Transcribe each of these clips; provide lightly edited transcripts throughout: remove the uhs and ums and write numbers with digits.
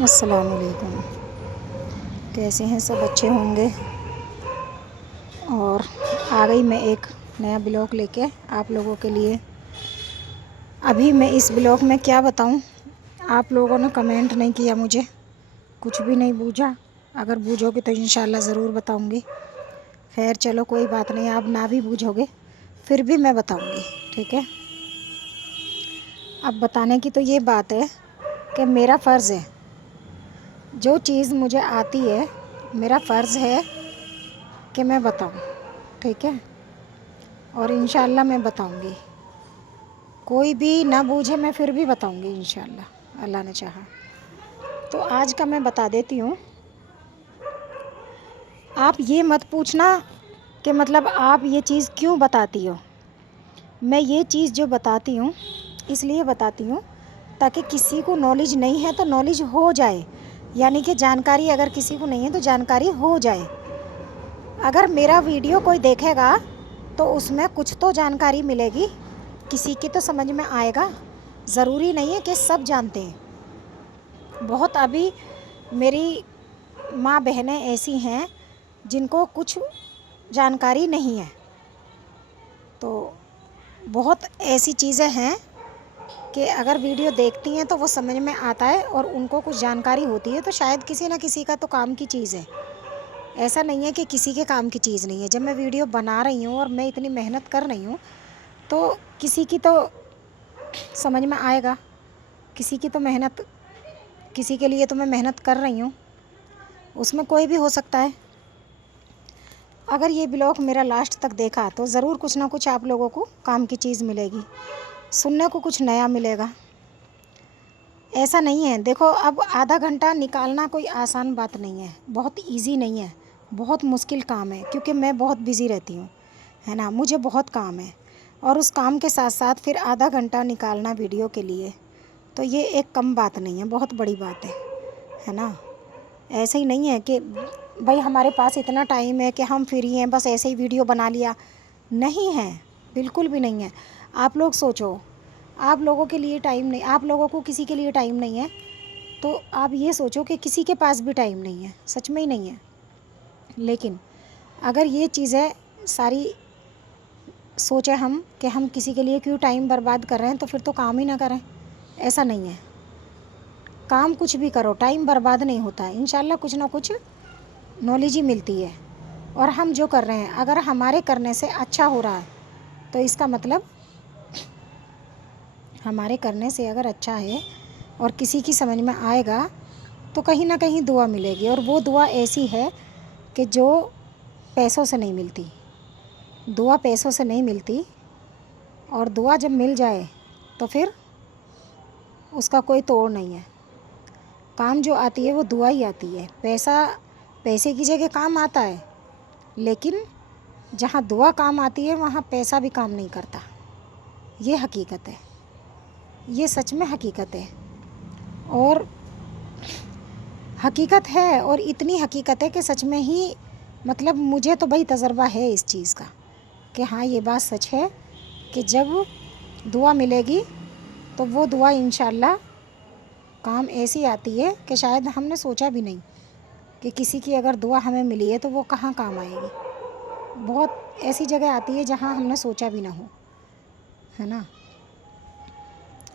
السلام علیکم، کیسے ہیں سب؟ اچھے ہوں گے۔ اور آ گئی میں ایک نیا بلاگ لے کے آپ لوگوں کے لیے۔ ابھی میں اس بلاگ میں کیا بتاؤں، آپ لوگوں نے کمنٹ نہیں کیا، مجھے کچھ بھی نہیں بوجھا۔ اگر بوجھو گے تو انشاءاللہ ضرور بتاؤں گی۔ خیر چلو کوئی بات نہیں، آپ نہ بھی بوجھو گے پھر بھی میں بتاؤں گی، ٹھیک ہے۔ اب بتانے کی تو یہ بات ہے کہ میرا فرض ہے، جو چیز مجھے آتی ہے میرا فرض ہے کہ میں بتاؤں، ٹھیک ہے۔ اور انشاءاللہ میں بتاؤں گی، کوئی بھی نہ بوجھے میں پھر بھی بتاؤں گی انشاءاللہ، اللہ نے چاہا تو۔ آج کا میں بتا دیتی ہوں۔ آپ یہ مت پوچھنا کہ مطلب آپ یہ چیز کیوں بتاتی ہو۔ میں یہ چیز جو بتاتی ہوں اس لیے بتاتی ہوں تاکہ کسی کو نالج نہیں ہے تو نالج ہو جائے، یعنی کہ جانکاری اگر کسی کو نہیں ہے تو جانکاری ہو جائے۔ اگر میرا ویڈیو کوئی دیکھے گا تو اس میں کچھ تو جانکاری ملے گی، کسی کی تو سمجھ میں آئے گا۔ ضروری نہیں ہے کہ سب جانتے ہیں۔ بہت ابھی میری ماں بہنیں ایسی ہیں جن کو کچھ جانکاری نہیں ہے، تو بہت ایسی چیزیں ہیں کہ اگر ویڈیو دیکھتی ہیں تو وہ سمجھ میں آتا ہے اور ان کو کچھ جانکاری ہوتی ہے، تو شاید کسی نہ کسی کا تو کام کی چیز ہے۔ ایسا نہیں ہے کہ کسی کے کام کی چیز نہیں ہے۔ جب میں ویڈیو بنا رہی ہوں اور میں اتنی محنت کر رہی ہوں تو کسی کی تو سمجھ میں آئے گا، کسی کی تو محنت، کسی کے لیے تو میں محنت کر رہی ہوں، اس میں کوئی بھی ہو سکتا ہے۔ اگر یہ بلاگ میرا لاسٹ تک دیکھا تو ضرور کچھ نہ کچھ آپ لوگوں کو کام کی چیز ملے گی، سننے کو کچھ نیا ملے گا۔ ایسا نہیں ہے، دیکھو اب آدھا گھنٹہ نکالنا کوئی آسان بات نہیں ہے، بہت ایزی نہیں ہے، بہت مشکل کام ہے، کیونکہ میں بہت بزی رہتی ہوں، ہے نا، مجھے بہت کام ہے۔ اور اس کام کے ساتھ ساتھ پھر آدھا گھنٹہ نکالنا ویڈیو کے لیے، تو یہ ایک کم بات نہیں ہے، بہت بڑی بات ہے نا۔ ایسے ہی نہیں ہے کہ بھائی ہمارے پاس اتنا ٹائم ہے کہ ہم فری ہیں بس ایسے ہی ویڈیو بنا لیا، نہیں ہے، بالکل بھی نہیں ہے۔ آپ لوگ سوچو، آپ لوگوں کے لیے ٹائم نہیں، آپ لوگوں کو کسی کے لیے ٹائم نہیں ہے، تو آپ یہ سوچو کہ کسی کے پاس بھی ٹائم نہیں ہے، سچ میں ہی نہیں ہے۔ لیکن اگر یہ چیزیں ساری سوچیں ہم کہ ہم کسی کے لیے کیوں ٹائم برباد کر رہے ہیں، تو پھر تو کام ہی نہ کریں۔ ایسا نہیں ہے، کام کچھ بھی کرو ٹائم برباد نہیں ہوتا ہے، انشاءاللہ کچھ نہ کچھ نالج ہی ملتی ہے۔ اور ہم جو کر رہے ہیں اگر ہمارے کرنے سے اچھا ہو رہا ہے تو اس کا مطلب ہمارے کرنے سے اگر اچھا ہے اور کسی کی سمجھ میں آئے گا تو کہیں نہ کہیں دعا ملے گی، اور وہ دعا ایسی ہے کہ جو پیسوں سے نہیں ملتی، دعا پیسوں سے نہیں ملتی، اور دعا جب مل جائے تو پھر اس کا کوئی توڑ نہیں ہے۔ کام جو آتی ہے وہ دعا ہی آتی ہے، پیسے کی جگہ کام آتا ہے، لیکن جہاں دعا کام آتی ہے وہاں پیسہ بھی کام نہیں کرتا، یہ حقیقت ہے، یہ سچ میں حقیقت ہے۔ اور حقیقت ہے، اور اتنی حقیقت ہے کہ سچ میں ہی مطلب مجھے تو بھائی تجربہ ہے اس چیز کا کہ ہاں یہ بات سچ ہے کہ جب دعا ملے گی تو وہ دعا انشاءاللہ کام ایسی آتی ہے کہ شاید ہم نے سوچا بھی نہیں کہ کسی کی اگر دعا ہمیں ملی ہے تو وہ کہاں کام آئے گی۔ بہت ایسی جگہ آتی ہے جہاں ہم نے سوچا بھی نہ ہو، ہے نا۔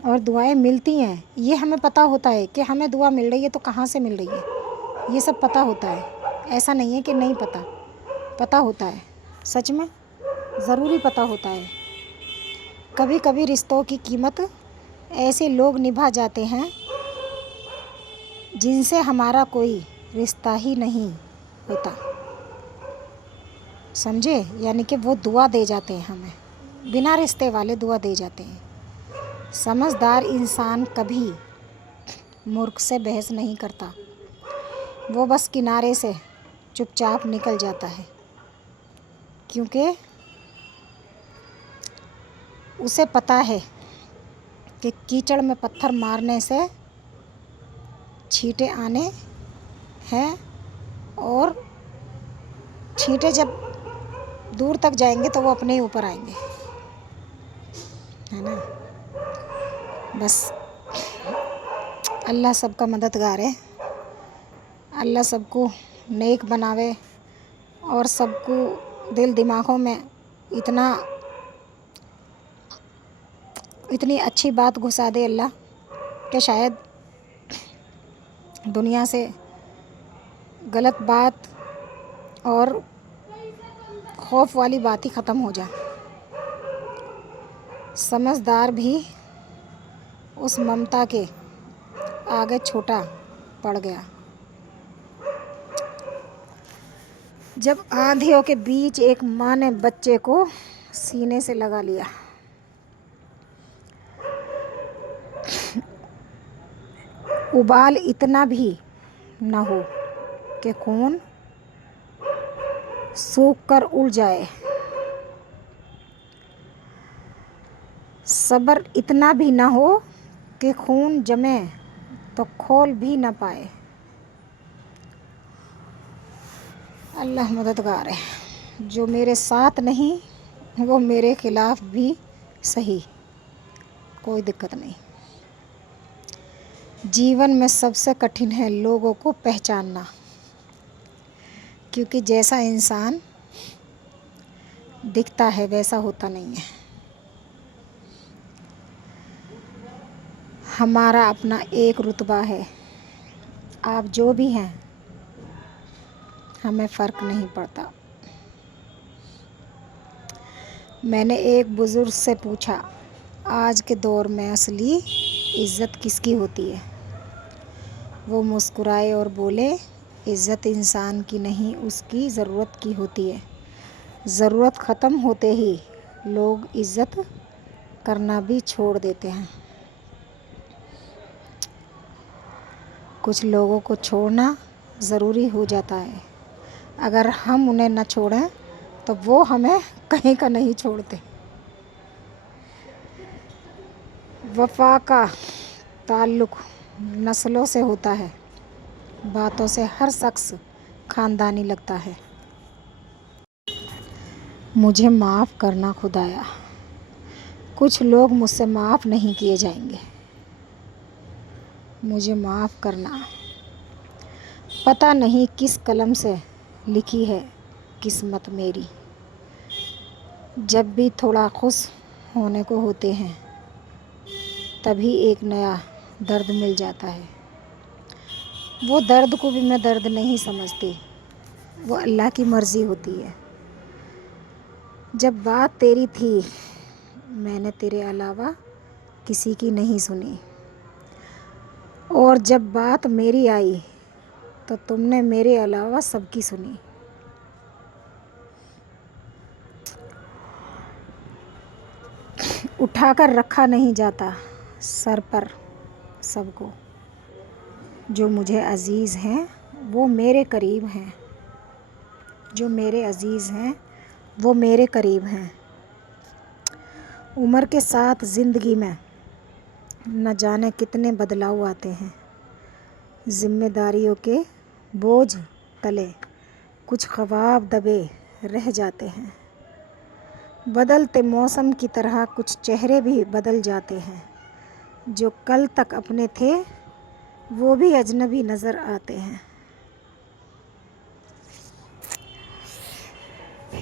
اور دعائیں ملتی ہیں، یہ ہمیں پتہ ہوتا ہے کہ ہمیں دعا مل رہی ہے تو کہاں سے مل رہی ہے، یہ سب پتہ ہوتا ہے۔ ایسا نہیں ہے کہ نہیں پتہ ہوتا ہے، سچ میں ضروری پتہ ہوتا ہے۔ کبھی کبھی رشتوں کی قیمت ایسے لوگ نبھا جاتے ہیں جن سے ہمارا کوئی رشتہ ہی نہیں ہوتا، سمجھے، یعنی کہ وہ دعا دے جاتے ہیں ہمیں، بنا رشتے والے دعا دے جاتے ہیں۔ سمجھدار انسان کبھی مورخ سے بحث نہیں کرتا، وہ بس کنارے سے چپ چاپ نکل جاتا ہے، کیونکہ اسے پتہ ہے کہ کیچڑ میں پتھر مارنے سے چھینٹے آنے ہیں، اور چھینٹے جب دور تک جائیں گے تو وہ اپنے ہی اوپر آئیں گے، ہے نا۔ بس اللہ سب کا مددگار ہے۔ اللہ سب کو نیک بناوے اور سب کو دل دماغوں میں اتنی اچھی بات گھسا دے اللہ کہ شاید دنیا سے غلط بات اور خوف والی بات ہی ختم ہو جائے۔ سمجھدار بھی اس ممتا کے آگے چھوٹا پڑ گیا۔ جب آندھیوں کے بیچ ایک ماں نے بچے کو سینے سے لگا لیا، ابال اتنا بھی نہ ہو کہ خون سوکھ کر اڑ جائے، صبر اتنا بھی نہ ہو کہ خون جمے تو کھول بھی نہ پائے۔ اللہ مددگار ہے، جو میرے ساتھ نہیں وہ میرے خلاف بھی صحیح، کوئی دقت نہیں۔ جیون میں سب سے کٹھن ہے لوگوں کو پہچاننا، کیونکہ جیسا انسان دکھتا ہے ویسا ہوتا نہیں ہے۔ ہمارا اپنا ایک رتبہ ہے، آپ جو بھی ہیں ہمیں فرق نہیں پڑتا۔ میں نے ایک بزرگ سے پوچھا، آج کے دور میں اصلی عزت کس کی ہوتی ہے؟ وہ مسکرائے اور بولے، عزت انسان کی نہیں اس کی ضرورت کی ہوتی ہے۔ ضرورت ختم ہوتے ہی لوگ عزت کرنا بھی چھوڑ دیتے ہیں۔ کچھ لوگوں کو چھوڑنا ضروری ہو جاتا ہے، اگر ہم انہیں نہ چھوڑیں تو وہ ہمیں کہیں کا نہیں چھوڑتے۔ وفا کا تعلق نسلوں سے ہوتا ہے، باتوں سے ہر شخص خاندانی لگتا ہے۔ مجھے معاف کرنا خدایا، کچھ لوگ مجھ سے معاف نہیں کیے جائیں گے۔ مجھے معاف کرنا، پتہ نہیں کس قلم سے لکھی ہے قسمت میری۔ جب بھی تھوڑا خوش ہونے کو ہوتے ہیں تبھی ایک نیا درد مل جاتا ہے۔ وہ درد کو بھی میں درد نہیں سمجھتی، وہ اللہ کی مرضی ہوتی ہے۔ جب بات تیری تھی میں نے تیرے علاوہ کسی کی نہیں سنی، اور جب بات میری آئی تو تم نے میرے علاوہ سب کی سنی۔ اٹھا کر رکھا نہیں جاتا سر پر سب کو، جو مجھے عزیز ہیں وہ میرے قریب ہیں، جو میرے عزیز ہیں وہ میرے قریب ہیں۔ عمر کے ساتھ زندگی میں نہ جانے کتنے بدلاؤ آتے ہیں، ذمہ داریوں کے بوجھ تلے کچھ خواب دبے رہ جاتے ہیں، بدلتے موسم کی طرح کچھ چہرے بھی بدل جاتے ہیں، جو کل تک اپنے تھے وہ بھی اجنبی نظر آتے ہیں۔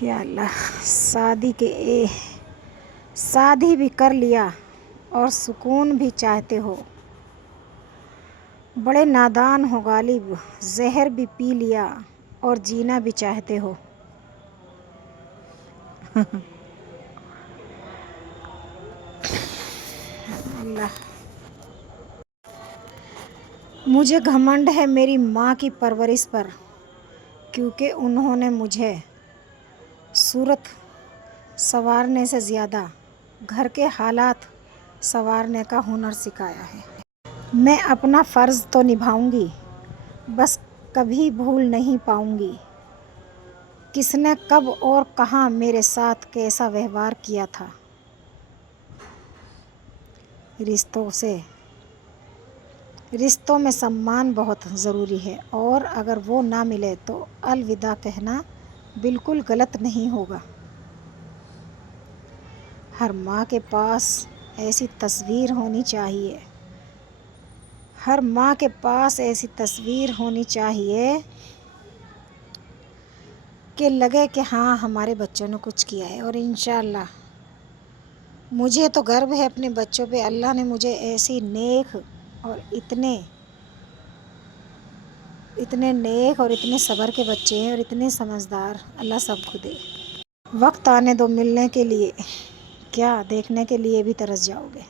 یا اللہ، شادی بھی کر لیا اور سکون بھی چاہتے ہو، بڑے نادان ہو غالب، زہر بھی پی لیا اور جینا بھی چاہتے ہو۔ اللہ، مجھے گھمنڈ ہے میری ماں کی پرورش پر، کیونکہ انہوں نے مجھے صورت سنوارنے سے زیادہ گھر کے حالات سنوارنے کا ہنر سکھایا ہے۔ میں اپنا فرض تو نبھاؤں گی، بس کبھی بھول نہیں پاؤں گی کس نے کب اور کہاں میرے ساتھ کیسا ویوہار کیا تھا۔ رشتوں میں سمان بہت ضروری ہے، اور اگر وہ نہ ملے تو الوداع کہنا بالکل غلط نہیں ہوگا۔ ہر ماں کے پاس ایسی تصویر ہونی چاہیے، ہر ماں کے پاس ایسی تصویر ہونی چاہیے کہ لگے کہ ہاں ہمارے بچوں نے کچھ کیا ہے. اور انشاءاللہ مجھے تو گرو ہے اپنے بچوں پہ. اللہ نے مجھے ایسی نیک اور اتنے نیک اور اتنے صبر کے بچے ہیں اور اتنے سمجھدار. اللہ سب کو دے. وقت آنے دو ملنے کے لیے، کیا دیکھنے کے لیے بھی ترس جاؤ گے.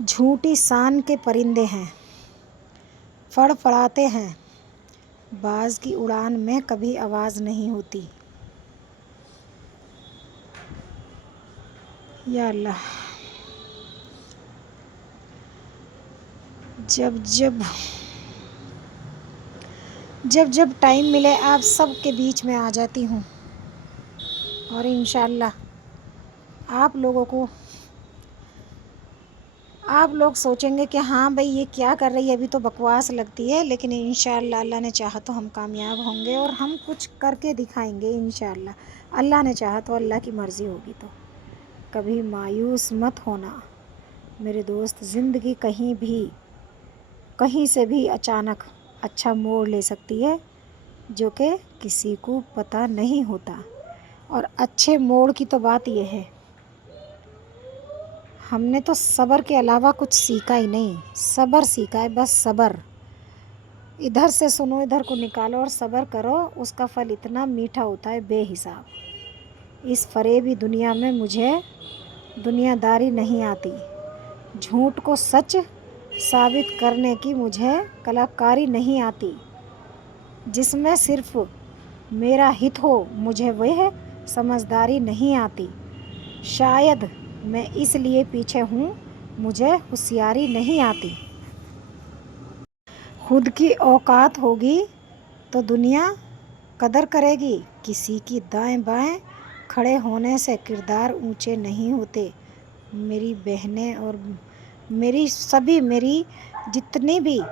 جھوٹی شان کے پرندے ہیں، فڑ فڑاتے ہیں. باز کی اڑان میں کبھی آواز نہیں ہوتی. یا اللہ، جب ٹائم ملے آپ سب کے بیچ میں آ جاتی ہوں. اور انشاءاللہ آپ لوگ سوچیں گے کہ ہاں بھئی یہ کیا کر رہی ہے، ابھی تو بکواس لگتی ہے. لیکن انشاءاللہ اللہ نے چاہا تو ہم کامیاب ہوں گے اور ہم کچھ کر کے دکھائیں گے انشاءاللہ. اللہ نے چاہا تو، اللہ کی مرضی ہوگی تو. کبھی مایوس مت ہونا میرے دوست. زندگی کہیں سے بھی اچانک اچھا موڑ لے سکتی ہے جو کہ کسی کو پتہ نہیں ہوتا. اور اچھے موڑ کی تو بات یہ ہے، ہم نے تو صبر کے علاوہ کچھ سیکھا ہی نہیں. صبر سیکھا ہے، بس صبر. ادھر سے سنو، ادھر کو نکالو اور صبر کرو. اس کا پھل اتنا میٹھا ہوتا ہے بے حساب. اس فریبی دنیا میں مجھے دنیا داری نہیں آتی. جھوٹ کو سچ ثابت کرنے کی مجھے کلاکاری نہیں آتی. جس میں صرف میرا ہت ہو مجھے وہ سمجھداری نہیں آتی. شاید میں اس لیے پیچھے ہوں، مجھے ہوشیاری نہیں آتی. خود کی اوقات ہوگی تو دنیا قدر کرے گی. کسی کی دائیں بائیں کھڑے ہونے سے کردار اونچے نہیں ہوتے. میری بہنیں اور میری جتنی بھی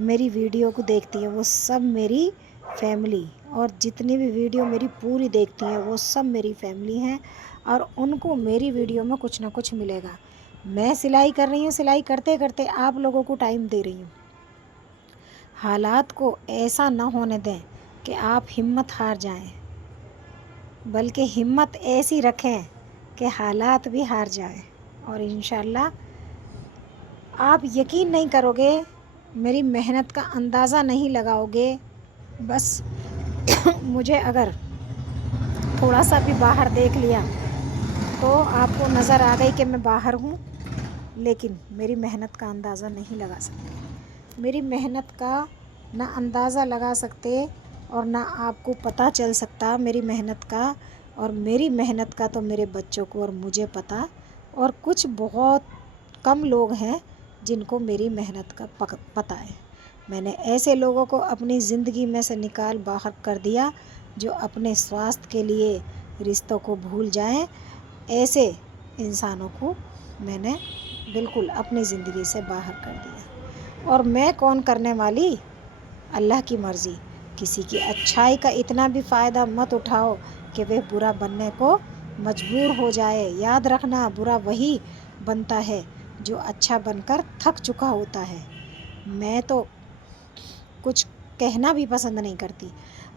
میری ویڈیو کو دیکھتی ہیں وہ سب میری فیملی، اور جتنی بھی ویڈیو میری پوری دیکھتی ہیں وہ سب میری فیملی ہیں. اور ان کو میری ویڈیو میں کچھ نہ کچھ ملے گا. میں سلائی کر رہی ہوں، سلائی کرتے کرتے آپ لوگوں کو ٹائم دے رہی ہوں. حالات کو ایسا نہ ہونے دیں کہ آپ ہمت ہار جائیں، بلکہ ہمت ایسی رکھیں کہ حالات بھی ہار جائیں. اور انشاءاللہ آپ یقین نہیں کرو گے، میری محنت کا اندازہ نہیں لگاؤ گے. بس مجھے اگر تھوڑا سا بھی باہر دیکھ لیا تو آپ کو نظر آ گئی کہ میں باہر ہوں، لیکن میری محنت کا اندازہ نہیں لگا سکتے. میری محنت کا نہ اندازہ لگا سکتے اور نہ آپ کو پتہ چل سکتا میری محنت کا. اور میری محنت کا تو میرے بچوں کو اور مجھے پتہ، اور کچھ بہت کم لوگ ہیں جن کو میری محنت کا پتہ ہے. میں نے ایسے لوگوں کو اپنی زندگی میں سے نکال باہر کر دیا جو اپنے سواستھ کے لیے رشتوں کو بھول جائیں. ایسے انسانوں کو میں نے بالکل اپنی زندگی سے باہر کر دیا. اور میں کون کرنے والی؟ اللہ کی مرضی. کسی کی اچھائی کا اتنا بھی فائدہ مت اٹھاؤ کہ وہ برا بننے کو مجبور ہو جائے. یاد رکھنا، برا وہی بنتا ہے جو اچھا بن کر تھک چکا ہوتا ہے. میں تو کچھ کہنا بھی پسند نہیں کرتی.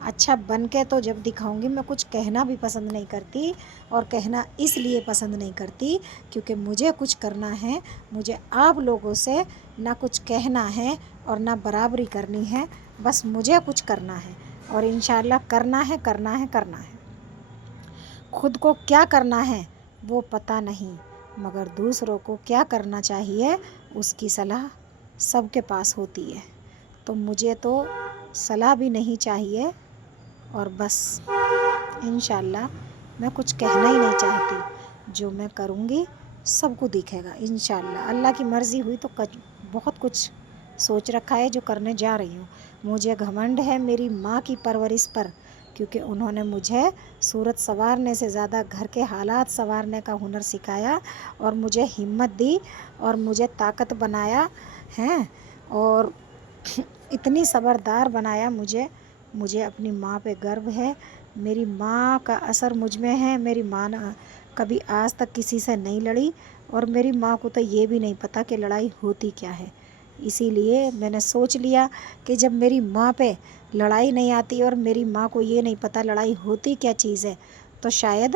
اچھا بن کے تو جب دکھاؤں گی، میں کچھ کہنا بھی پسند نہیں کرتی. اور کہنا اس لیے پسند نہیں کرتی کیونکہ مجھے کچھ کرنا ہے. مجھے آپ لوگوں سے نہ کچھ کہنا ہے اور نہ برابری کرنی ہے. بس مجھے کچھ کرنا ہے اور انشاءاللہ کرنا ہے. خود کو کیا کرنا ہے وہ پتہ نہیں، مگر دوسروں کو کیا کرنا چاہیے اس کی صلاح سب کے پاس ہوتی ہے. تو مجھے تو صلاح بھی نہیں چاہیے، اور بس انشاءاللہ میں کچھ کہنا ہی نہیں چاہتی. جو میں کروں گی سب کو دکھے گا انشاءاللہ. اللہ کی مرضی ہوئی تو بہت کچھ سوچ رکھا ہے جو کرنے جا رہی ہوں. مجھے گھمنڈ ہے میری ماں کی پرورش پر، کیونکہ انہوں نے مجھے صورت سنوارنے سے زیادہ گھر کے حالات سنوارنے کا ہنر سکھایا اور مجھے ہمت دی اور مجھے طاقت بنایا ہے اور اتنی صبردار بنایا مجھے اپنی ماں پہ گرو ہے. میری ماں کا اثر مجھ میں ہے. میری ماں کبھی آج تک کسی سے نہیں لڑی اور میری ماں کو تو یہ بھی نہیں پتہ کہ لڑائی ہوتی کیا ہے۔ اسی لیے میں نے سوچ لیا کہ جب میری ماں پہ لڑائی نہیں آتی اور میری ماں کو یہ نہیں پتہ لڑائی ہوتی کیا چیز ہے، تو شاید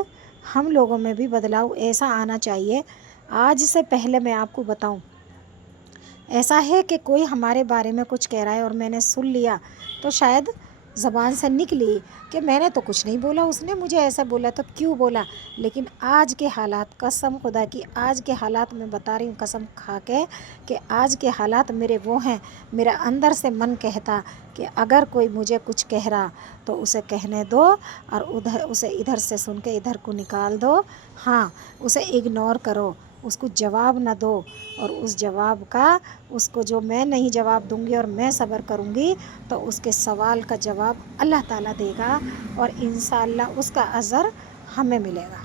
ہم لوگوں میں بھی بدلاؤ ایسا آنا چاہیے۔ آج سے پہلے میں آپ کو بتاؤں، ایسا ہے کہ کوئی ہمارے بارے میں کچھ کہہ رہا ہے اور میں نے سن لیا، تو شاید زبان سے نکلی کہ میں نے تو کچھ نہیں بولا، اس نے مجھے ایسا بولا تو کیوں بولا۔ لیکن آج کے حالات، قسم خدا کی آج کے حالات میں بتا رہی ہوں قسم کھا کے، کہ آج کے حالات میرے وہ ہیں، میرا اندر سے من کہتا کہ اگر کوئی مجھے کچھ کہہ رہا تو اسے کہنے دو، اور اسے ادھر سے سن کے ادھر کو نکال دو، ہاں اسے اگنور کرو، اس کو جواب نہ دو، اور اس جواب کا، اس کو جو میں نہیں جواب دوں گی اور میں صبر کروں گی، تو اس کے سوال کا جواب اللہ تعالیٰ دے گا، اور انشاءاللہ اس کا اجر ہمیں ملے گا۔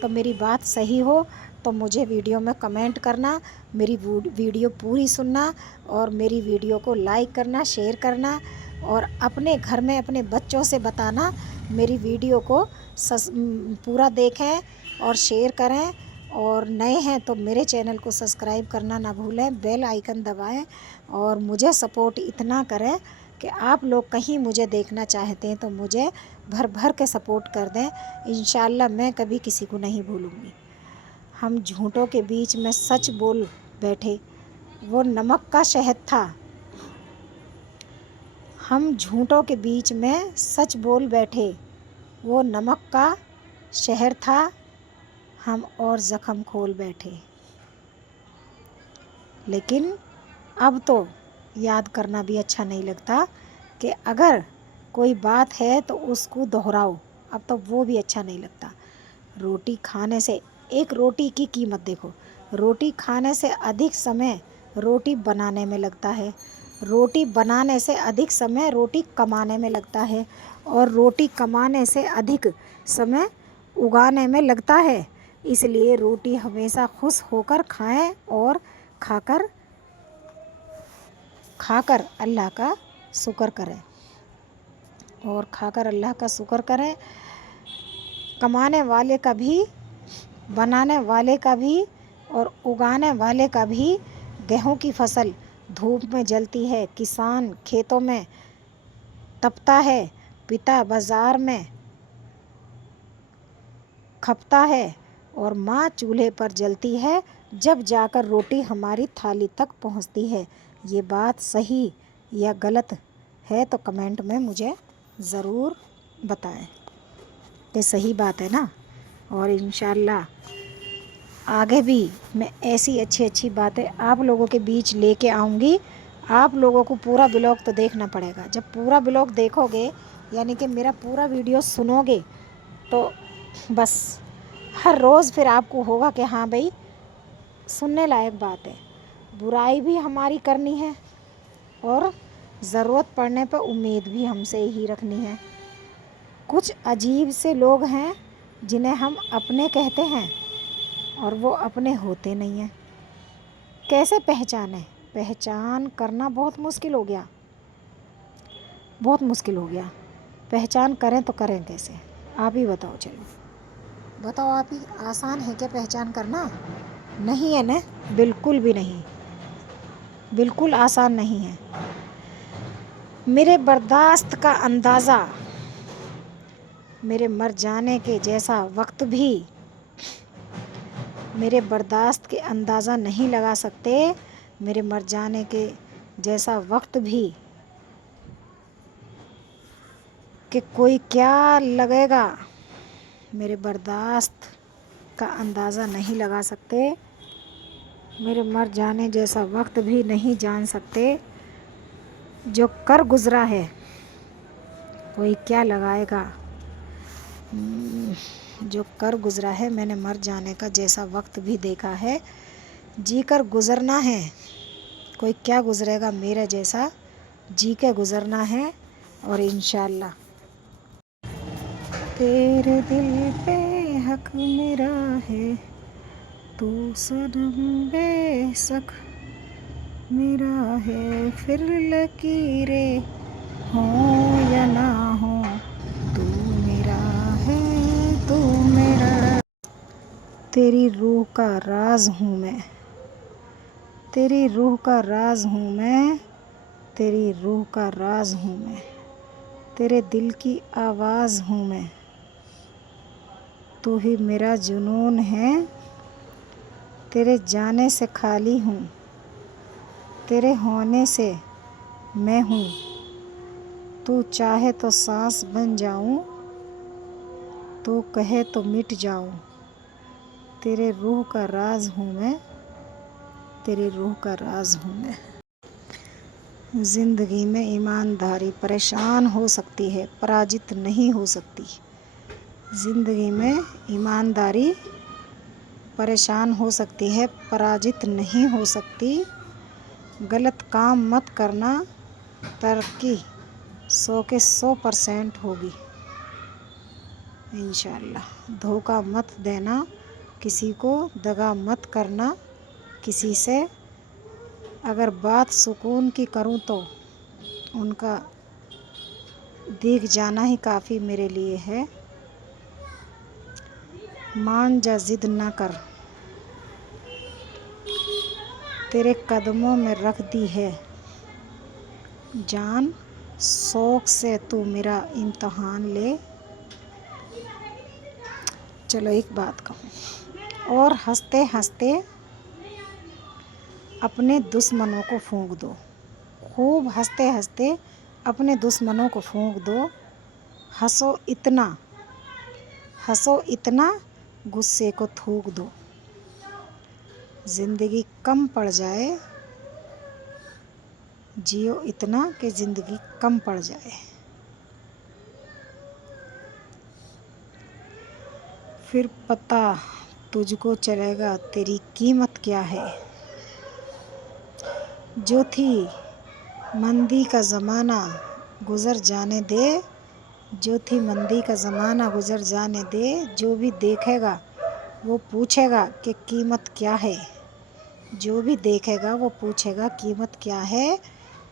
تو میری بات صحیح ہو تو مجھے ویڈیو میں کمنٹ کرنا، میری ویڈیو پوری سننا، اور میری ویڈیو کو لائک کرنا، شیئر کرنا، اور اپنے گھر میں اپنے بچوں سے بتانا میری ویڈیو کو پورا دیکھیں اور شیئر کریں، اور نئے ہیں تو میرے چینل کو سبسکرائب کرنا نہ بھولیں، بیل آئیکن دبائیں، اور مجھے سپورٹ اتنا کریں کہ آپ لوگ کہیں مجھے دیکھنا چاہتے ہیں تو مجھے بھر بھر کے سپورٹ کر دیں۔ انشاءاللہ میں کبھی کسی کو نہیں بھولوں گی۔ ہم جھوٹوں کے بیچ میں سچ بول بیٹھے، وہ نمک کا شہد تھا۔ ہم جھوٹوں کے بیچ میں سچ بول بیٹھے، وہ نمک کا شہر تھا، ہم اور زخم کھول بیٹھے۔ لیکن اب تو یاد کرنا بھی اچھا نہیں لگتا کہ اگر کوئی بات ہے تو اس کو دہراؤ، اب تو وہ بھی اچھا نہیں لگتا۔ روٹی کھانے سے، ایک روٹی کی قیمت دیکھو، روٹی کھانے سے ادھک سمے روٹی بنانے میں لگتا ہے، روٹی بنانے سے ادھک سمے روٹی کمانے میں لگتا ہے، اور روٹی کمانے سے ادھک سمے اگانے میں لگتا ہے۔ اس لیے روٹی ہمیشہ خوش ہو کر کھائیں، اور کھا کر اللہ کا شکر کریں، اور کھا کر اللہ کا شکر کریں۔ کمانے والے کا بھی، بنانے والے کا بھی، اور اگانے والے کا بھی۔ گیہوں کی فصل دھوپ میں جلتی ہے، کسان کھیتوں میں تپتا ہے، پتا بازار میں کھپتا ہے، اور ماں چولہے پر جلتی ہے، جب جا کر روٹی ہماری تھالی تک پہنچتی ہے۔ یہ بات صحیح یا غلط ہے تو کمنٹ میں مجھے ضرور بتائیں کہ صحیح بات ہے نا۔ اور انشاءاللہ آگے بھی میں ایسی اچھی باتیں آپ لوگوں کے بیچ لے کے آؤں گی۔ آپ لوگوں کو پورا بلاگ تو دیکھنا پڑے گا، جب پورا بلاگ دیکھو گے، یعنی کہ میرا پورا ویڈیو سنو گے، تو بس ہر روز پھر آپ کو ہوگا کہ ہاں بھئی سننے لائق بات ہے۔ برائی بھی ہماری کرنی ہے، اور ضرورت پڑنے پہ امید بھی ہم سے ہی رکھنی ہے۔ کچھ عجیب سے لوگ ہیں جنہیں ہم اپنے کہتے ہیں اور وہ اپنے ہوتے نہیں ہیں۔ کیسے پہچانیں؟ پہچان کرنا بہت مشکل ہو گیا، بہت مشکل ہو گیا۔ پہچان کریں تو کریں کیسے؟ آپ ہی بتاؤ، چلو بتاؤ آپ ہی۔ آسان ہے کیا پہچان کرنا؟ نہیں ہے نا، بالکل بھی نہیں، بالکل آسان نہیں ہے۔ میرے برداشت کا اندازہ میرے مر جانے کے جیسا وقت بھی، میرے برداشت کے اندازہ نہیں لگا سکتے، میرے مر جانے کے جیسا وقت بھی، کہ کوئی کیا لگے گا۔ میرے برداشت کا اندازہ نہیں لگا سکتے، میرے مر جانے جیسا وقت بھی نہیں جان سکتے، جو کر گزرا ہے کوئی کیا لگائے گا۔ جو کر گزرا ہے، میں نے مر جانے کا جیسا وقت بھی دیکھا ہے، جی کر گزرنا ہے، کوئی کیا گزرے گا میرے جیسا، جی کے گزرنا ہے، اور انشاءاللہ۔ تیرے دل پہ حق میرا ہے، تو صنم بے شک میرا ہے، پھر لکیریں ہوں یا نہ ہوں، تو میرا ہے، تو میرا۔ تیری روح کا راز ہوں میں، تیری روح کا راز ہوں میں، تیری روح کا راز ہوں میں، تیرے دل کی آواز ہوں میں، تو ہی میرا جنون ہے، تیرے جانے سے خالی ہوں، تیرے ہونے سے میں ہوں، تو چاہے تو سانس بن جاؤں، تو کہے تو مٹ جاؤں، تیرے روح کا راز ہوں میں، تیری روح کا راز ہوں میں۔ زندگی میں ایمانداری پریشان ہو سکتی ہے، پراجت نہیں ہو سکتی۔ زندگی میں ایمانداری پریشان ہو سکتی ہے، پراجت نہیں ہو سکتی۔ غلط کام مت کرنا، ترقی 100 کے 100% ہوگی انشاءاللہ۔ دھوکہ مت دینا کسی کو، دغا مت کرنا کسی سے۔ اگر بات سکون کی کروں تو ان کا دیکھ جانا ہی کافی میرے لیے ہے۔ مان جا ضد نہ کر، تیرے قدموں میں رکھ دی ہے جان، شوق سے تو میرا امتحان لے۔ چلو ایک بات کہوں، اور ہنستے ہنستے اپنے دشمنوں کو پھونک دو، خوب ہنستے ہنستے اپنے دشمنوں کو پھونک دو، ہنسو اتنا غصے کو تھوک دو، زندگی کم پڑ جائے، جیو اتنا کہ زندگی کم پڑ جائے۔ پھر پتہ تجھ کو چلے گا تیری قیمت کیا ہے۔ جو تھی مندی کا زمانہ گزر جانے دے، جو تھی مندی کا زمانہ گزر جانے دے، جو بھی دیکھے گا وہ پوچھے گا کہ قیمت کیا ہے، جو بھی دیکھے گا وہ پوچھے گا قیمت کیا ہے۔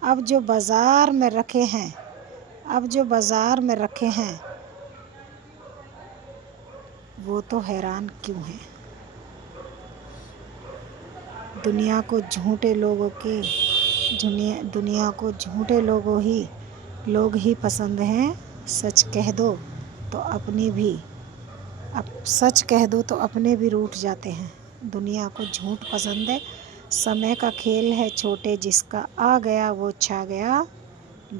اب جو بازار میں رکھے ہیں وہ تو حیران کیوں ہیں۔ دنیا کو جھوٹے لوگ ہی پسند ہیں، سچ کہہ دو تو اپنے بھی روٹھ جاتے ہیں۔ دنیا کو جھوٹ پسند ہے، سمے کا کھیل ہے چھوٹے، جس کا آ گیا وہ چھا گیا،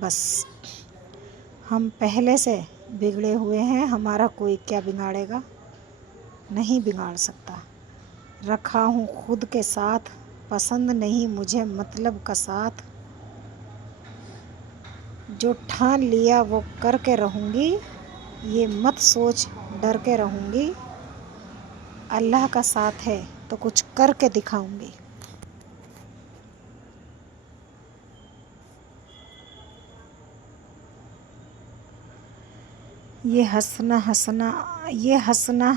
بس ہم پہلے سے بگڑے ہوئے ہیں، ہمارا کوئی کیا بگاڑے گا، نہیں بگاڑ سکتا۔ رکھا ہوں خود کے ساتھ، پسند نہیں مجھے مطلب کا ساتھ، جو ٹھان لیا وہ کر کے رہوں گی، یہ مت سوچ ڈر کے رہوں گی، اللہ کا ساتھ ہے تو کچھ کر کے دکھاؤں گی۔ یہ ہنسنا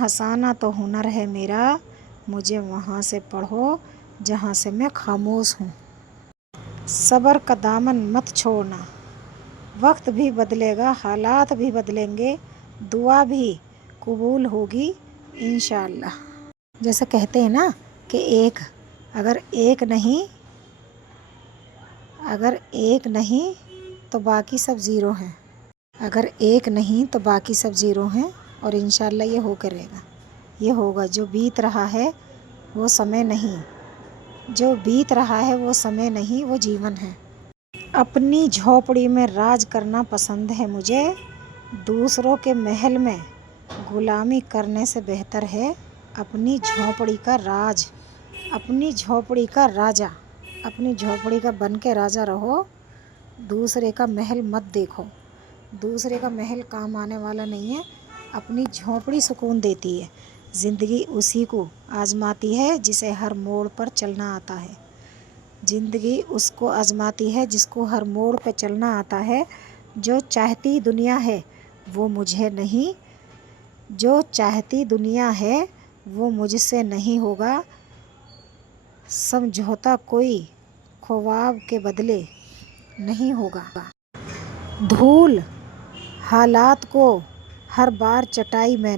ہنسانا تو ہنر ہے میرا، مجھے وہاں سے پڑھو جہاں سے میں خاموش ہوں۔ صبر کا دامن مت چھوڑنا، وقت بھی بدلے گا، حالات بھی بدلیں گے، دعا بھی قبول ہوگی انشاءاللہ۔ جیسے کہتے ہیں نا کہ اگر ایک نہیں تو باقی سب زیرو ہیں، اگر ایک نہیں تو باقی سب زیرو ہیں، اور انشاءاللہ یہ ہو کے رہے گا، یہ ہوگا۔ جو بیت رہا ہے وہ سمے نہیں، وہ جیون ہے۔ اپنی جھونپڑی میں راج کرنا پسند ہے مجھے، دوسروں کے محل میں غلامی کرنے سے بہتر ہے اپنی جھونپڑی کا راج، اپنی جھونپڑی کا راجا، اپنی جھونپڑی کا بن کے راجا رہو، دوسرے کا محل مت دیکھو، دوسرے کا محل کام آنے والا نہیں ہے، اپنی جھونپڑی سکون دیتی ہے۔ زندگی اسی کو آزماتی ہے جسے ہر موڑ پر چلنا آتا ہے، زندگی اس کو آزماتی ہے جس کو ہر موڑ پہ چلنا آتا ہے۔ جو چاہتی دنیا ہے وہ مجھے نہیں، جو چاہتی دنیا ہے وہ مجھ سے نہیں ہوگا، سمجھوتا کوئی خواب کے بدلے نہیں ہوگا۔ دھول حالات کو ہر بار چٹائی میں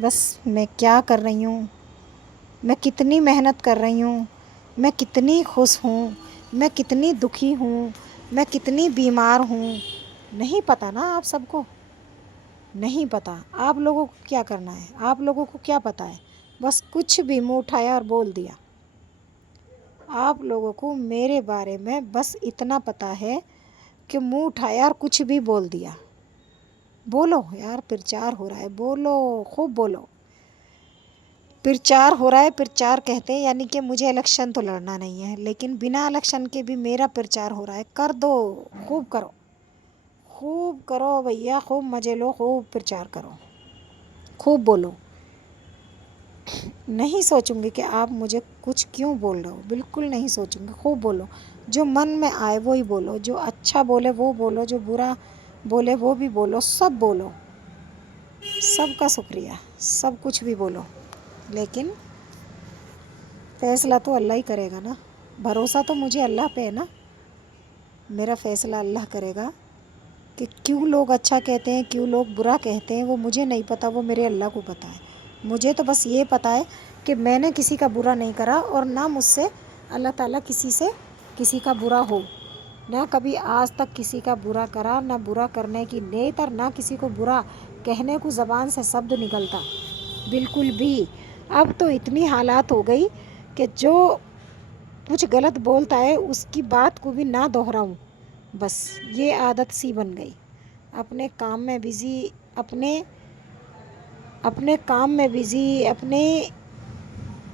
بس میں کیا کر رہی ہوں، میں کتنی محنت کر رہی ہوں، میں کتنی خوش ہوں، میں کتنی دکھی ہوں، میں کتنی بیمار ہوں، نہیں پتہ نا آپ سب کو، نہیں پتہ آپ لوگوں کو کیا کرنا ہے، آپ لوگوں کو کیا پتہ ہے، بس کچھ بھی منہ اٹھایا اور بول دیا۔ آپ لوگوں کو میرے بارے میں بس اتنا پتہ ہے کہ منہ اٹھایا اور کچھ بھی بول دیا۔ بولو یار، پرچار ہو رہا ہے، بولو، خوب بولو۔ پرچار ہو رہا ہے، پرچار کہتے ہیں یعنی کہ مجھے الیکشن تو لڑنا نہیں ہے، لیکن بنا الیکشن کے بھی میرا پرچار ہو رہا ہے، کر دو، خوب کرو، خوب کرو بھیا، خوب مزے لو، خوب پرچار کرو، خوب بولو۔ نہیں سوچوں گی کہ آپ مجھے کچھ کیوں بول رہے ہو، بالکل نہیں سوچوں گی، خوب بولو، جو من میں آئے وہی بولو، جو اچھا بولے وہ بولو، جو برا بولے وہ بھی بولو، سب بولو، سب کا شکریہ، سب کچھ بھی بولو، لیکن فیصلہ تو اللہ ہی کرے گا نا، بھروسہ تو مجھے اللہ پہ ہے نا، میرا فیصلہ اللہ کرے گا کہ کیوں لوگ اچھا کہتے ہیں، کیوں لوگ برا کہتے ہیں، وہ مجھے نہیں پتہ، وہ میرے اللہ کو پتہ ہے۔ مجھے تو بس یہ پتہ ہے کہ میں نے کسی کا برا نہیں کرا، اور نہ مجھ سے اللہ تعالیٰ کسی کا برا ہو، نہ کبھی آج تک کسی کا برا کرا، نہ برا کرنے کی نیت، اور نہ کسی کو برا کہنے کو زبان سے شبد نکلتا، بالکل بھی۔ اب تو اتنی حالات ہو گئی کہ جو کچھ غلط بولتا ہے اس کی بات کو بھی نہ دہراؤں، بس یہ عادت سی بن گئی۔ اپنے کام میں بزی، اپنے کام میں بزی، اپنے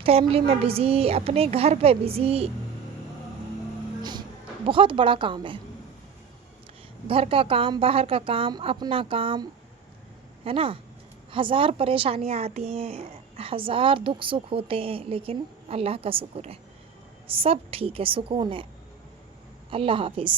فیملی میں بزی، اپنے گھر پہ بزی، بہت بڑا کام ہے، گھر کا کام، باہر کا کام، اپنا کام ہے نا، ہزار پریشانیاں آتی ہیں، ہزار دکھ سکھ ہوتے ہیں، لیکن اللہ کا شکر ہے، سب ٹھیک ہے، سکون ہے۔ اللہ حافظ۔